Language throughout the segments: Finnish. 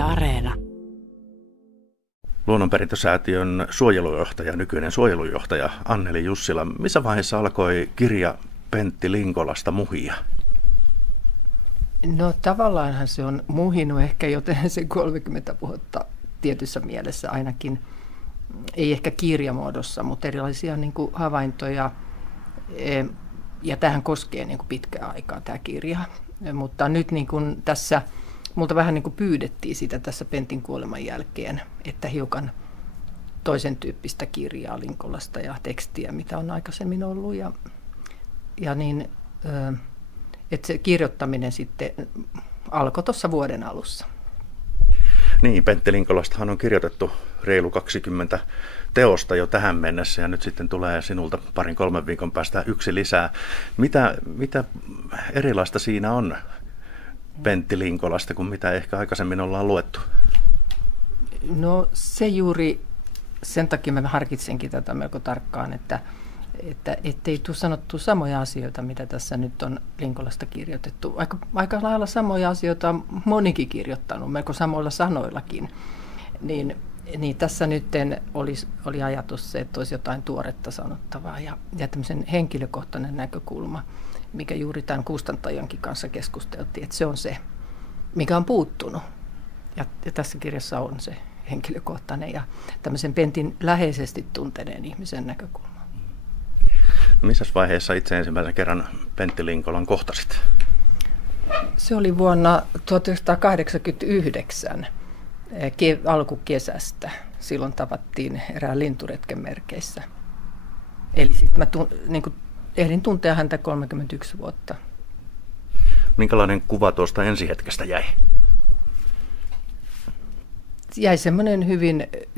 Yle Areena. Luonnonperintösäätiön suojelujohtaja, nykyinen suojelujohtaja Anneli Jussila. Missä vaiheessa alkoi kirja Pentti Linkolasta muhia? No tavallaanhan se on muhinut ehkä jo sen 30 vuotta tietyssä mielessä ainakin. Ei ehkä kirjamuodossa, mutta erilaisia niin kuin havaintoja. Ja tämähän koskee niin kuin pitkää aikaa tämä kirja. Mutta nyt niin kuin tässä, multa vähän niin kuin pyydettiin sitä tässä Pentin kuoleman jälkeen, että hiukan toisen tyyppistä kirjaa Linkolasta ja tekstiä, mitä on aikaisemmin ollut. Ja niin, että se kirjoittaminen sitten alkoi tuossa vuoden alussa. Niin, Pentti Linkolastahan on kirjoitettu reilu 20 teosta jo tähän mennessä ja nyt sitten tulee sinulta 2-3 viikon päästä yksi lisää. Mitä erilaista siinä on Pentti Linkolasta kuin mitä ehkä aikaisemmin ollaan luettu? No se juuri sen takia mä harkitsenkin tätä melko tarkkaan, että ettei tule sanottu samoja asioita, mitä tässä nyt on Linkolasta kirjoitettu. Aika lailla samoja asioita on monikin kirjoittanut, melko samoilla sanoillakin. Niin tässä nyt oli ajatus se, että olisi jotain tuoretta sanottavaa ja tämmöisen henkilökohtainen näkökulma, mikä juuri tämän kustantajankin kanssa keskusteltiin, että se on se, mikä on puuttunut. Ja tässä kirjassa on se henkilökohtainen ja tämmöisen Pentin läheisesti tunteneen ihmisen näkökulma. No, missä vaiheessa itse ensimmäisen kerran Pentti Linkolan kohtasit? Se oli vuonna 1989 alkukesästä. Silloin tavattiin erään linturetken merkeissä. Eli sitten mä ehdin tuntea häntä 31 vuotta. Minkälainen kuva tuosta ensihetkestä jäi? Jäi semmoinen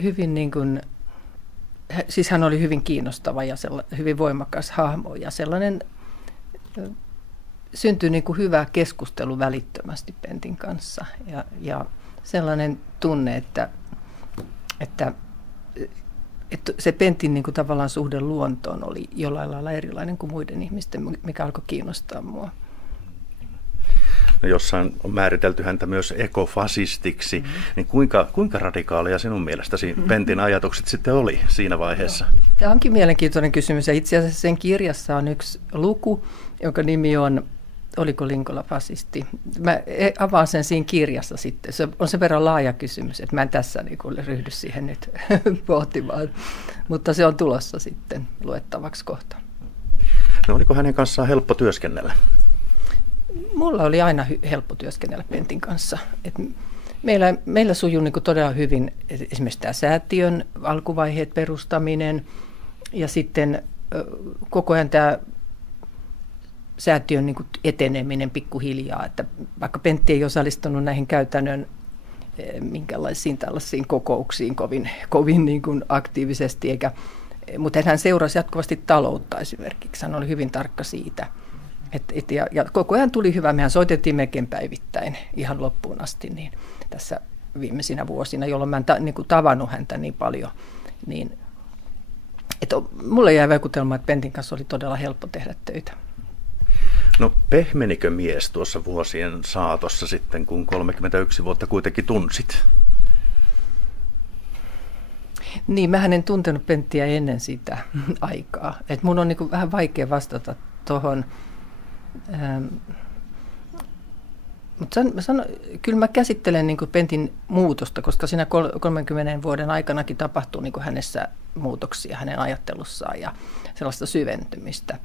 hyvin niin kuin, siis hän oli hyvin kiinnostava ja hyvin voimakas hahmo ja sellainen syntyi niin kuin hyvä keskustelu välittömästi Pentin kanssa ja sellainen tunne, että se Pentin niin kuin tavallaan suhde luontoon oli jollain lailla erilainen kuin muiden ihmisten, mikä alkoi kiinnostaa mua. No, jossain on määritelty häntä myös ekofasistiksi, niin kuinka radikaaleja sinun mielestäsi Pentin ajatukset sitten oli siinä vaiheessa? Tämä onkin mielenkiintoinen kysymys ja itse asiassa sen kirjassa on yksi luku, jonka nimi on Oliko Linkola fasisti? Mä avaan sen siinä kirjassa sitten. Se on sen verran laaja kysymys, että mä en tässä ryhdy siihen nyt pohtimaan, mutta se on tulossa sitten luettavaksi kohta. No, oliko hänen kanssaan helppo työskennellä? Mulla oli aina helppo työskennellä Pentin kanssa. Meillä sujui niin kuin todella hyvin esimerkiksi tämä säätiön alkuvaiheet perustaminen ja sitten koko ajan tämä säätiön niin kuin eteneminen pikkuhiljaa. Että vaikka Pentti ei osallistunut näihin käytännön minkälaisiin tällaisiin kokouksiin kovin niin kuin aktiivisesti, mutta hän seurasi jatkuvasti taloutta esimerkiksi. Hän oli hyvin tarkka siitä. Ja koko ajan tuli hyvä. Mehän soitettiin melkein päivittäin ihan loppuun asti niin tässä viimeisinä vuosina, jolloin mä en tavannut häntä niin paljon. Niin, mulle jäi vaikutelma, että Pentin kanssa oli todella helppo tehdä töitä. No, pehmenikö mies tuossa vuosien saatossa sitten, kun 31 vuotta kuitenkin tunsit? Niin, mähän en tuntenut Penttiä ennen sitä aikaa. Et mun on niin kuin vähän vaikea vastata tuohon. Mutta kyllä mä käsittelen niin kuin Pentin muutosta, koska siinä 30 vuoden aikanakin tapahtuu niin kuin hänessä muutoksia hänen ajattelussaan ja sellaista syventymistä.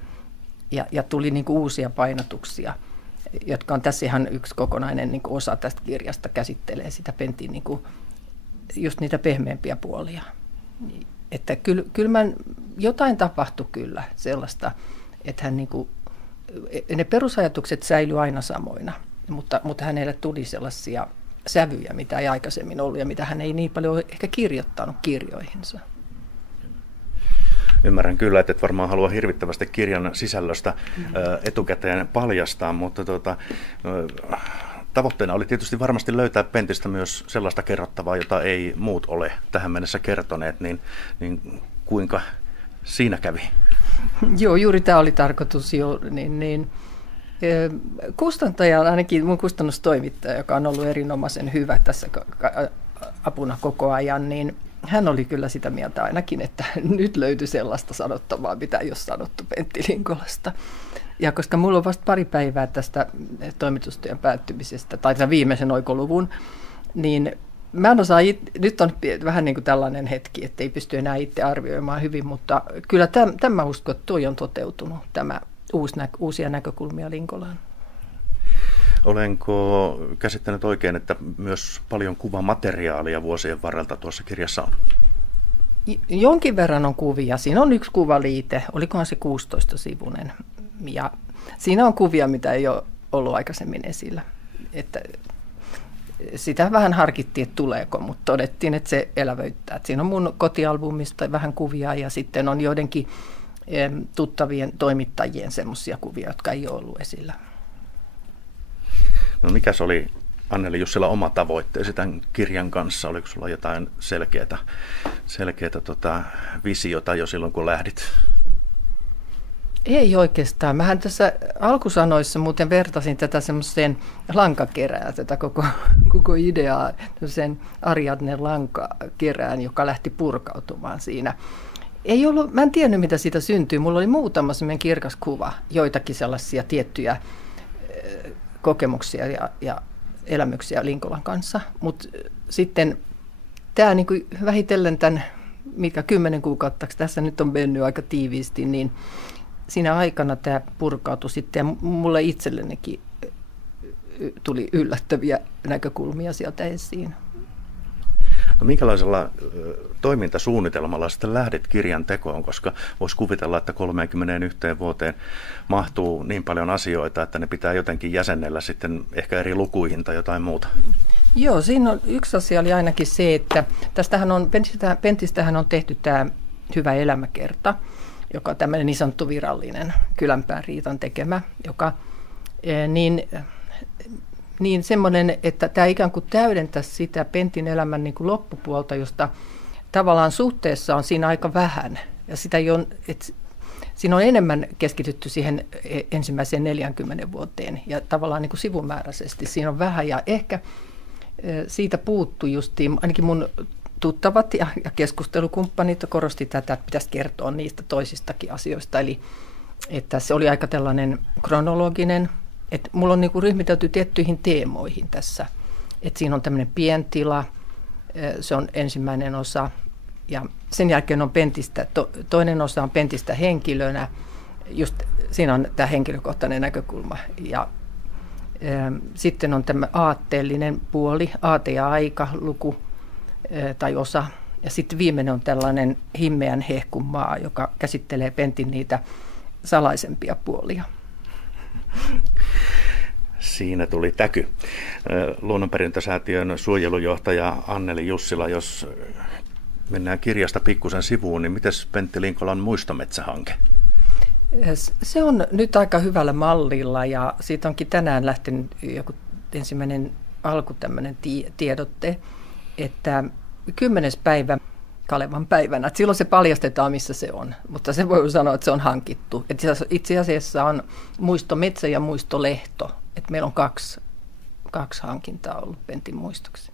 Ja tuli niin kuin uusia painotuksia, jotka on tässä ihan yksi kokonainen niin kuin osa tästä kirjasta, käsittelee sitä Pentin niin kuin just niitä pehmeämpiä puolia. Että kyllä jotain tapahtui kyllä sellaista, että hän niin kuin, ne perusajatukset säilyi aina samoina, mutta hänelle tuli sellaisia sävyjä, mitä ei aikaisemmin ollut ja mitä hän ei niin paljon ehkä kirjoittanut kirjoihinsa. Ymmärrän kyllä, että et varmaan halua hirvittävästi kirjan sisällöstä etukäteen paljastaa, mutta tavoitteena oli tietysti varmasti löytää Pentistä myös sellaista kerrottavaa, jota ei muut ole tähän mennessä kertoneet, niin kuinka siinä kävi? Joo, juuri tämä oli tarkoitus jo, Kustantaja on ainakin mun kustannustoimittaja, joka on ollut erinomaisen hyvä tässä apuna koko ajan, niin hän oli kyllä sitä mieltä ainakin, että nyt löytyi sellaista sanottavaa, mitä ei ole sanottu Pentti Linkolasta. Ja koska mulla on vasta pari päivää tästä toimitustyön päättymisestä, tai tämän viimeisen oikoluvun, niin mä en osaa, nyt on vähän niin kuin tällainen hetki, että ei pysty enää itse arvioimaan hyvin, mutta kyllä tämä usko, että tuo on toteutunut, tämä uusia näkökulmia Linkolaan. Olenko käsittänyt oikein, että myös paljon kuvamateriaalia vuosien varrelta tuossa kirjassa on? Jonkin verran on kuvia. Siinä on yksi kuvaliite, olikohan se 16-sivuinen. Ja siinä on kuvia, mitä ei ole ollut aikaisemmin esillä. Että sitä vähän harkittiin, että tuleeko, mutta todettiin, että se elävöittää. Että siinä on mun kotialbumista vähän kuvia ja sitten on joidenkin tuttavien toimittajien semmoisia kuvia, jotka ei ole ollut esillä. No mikäs oli, Anneli Jussila, oma tavoitteesi tämän kirjan kanssa? Oliko sulla jotain selkeää visiota jo silloin, kun lähdit? Ei oikeastaan. Mähän tässä alkusanoissa muuten vertasin tätä semmoiseen lankakerään, tätä koko ideaa, sen Ariadnen lankakerään, joka lähti purkautumaan siinä. Mä en tiennyt, mitä siitä syntyy. Mulla oli muutama semmoinen kirkas kuva, joitakin sellaisia tiettyjä kokemuksia ja elämyksiä Linkolan kanssa, mutta sitten tämä niin kuin vähitellen tämän, mikä 10 kuukautta tässä nyt on mennyt aika tiiviisti, niin siinä aikana tämä purkautui sitten ja mulle itsellenikin tuli yllättäviä näkökulmia sieltä esiin. No minkälaisella toimintasuunnitelmalla sitten lähdit kirjan tekoon, koska voisi kuvitella, että 31 vuoteen mahtuu niin paljon asioita, että ne pitää jotenkin jäsennellä sitten ehkä eri lukuihin tai jotain muuta. Joo, siinä on yksi asia oli ainakin se, että Pentistähän on tehty tämä Hyvä elämäkerta, joka on tämmöinen niin sanottu virallinen Kylänpään Riitan tekemä, joka niin semmoinen, että tämä ikään kuin täydentäisi sitä Pentin elämän niin kuin loppupuolta, josta tavallaan suhteessa on siinä aika vähän. Ja sitä ei ole, että siinä on enemmän keskitytty siihen ensimmäiseen 40 vuoteen ja tavallaan niin kuin sivumääräisesti siinä on vähän. Ja ehkä siitä puuttui justiin, ainakin mun tuttavat ja keskustelukumppanit korosti tätä, että pitäisi kertoa niistä toisistakin asioista. Eli että se oli aika tällainen kronologinen. Että mulla on niinku ryhmitelty tiettyihin teemoihin tässä. Että siinä on tämmöinen pientila, se on ensimmäinen osa. Ja sen jälkeen on Pentistä, toinen osa on Pentistä henkilönä. Just siinä on tämä henkilökohtainen näkökulma. Ja sitten on tämä aatteellinen puoli, aate ja aika, luku tai osa. Ja sitten viimeinen on tällainen himmeän hehkun maa, joka käsittelee Pentin niitä salaisempia puolia. Siinä tuli täky. Luonnonperintösäätiön suojelujohtaja Anneli Jussila, jos mennään kirjasta pikkusen sivuun, niin miten Pentti Linkolan muistometsähanke? Se on nyt aika hyvällä mallilla ja siitä onkin tänään lähtenyt joku ensimmäinen alku tämmöinen tiedotte, että 10. päivä Kalevan päivänä. Silloin se paljastetaan, missä se on, mutta se voi sanoa, että se on hankittu. Itse asiassa on muistometsä ja muistolehto. Että meillä on kaksi hankintaa ollut Pentin muistoksi.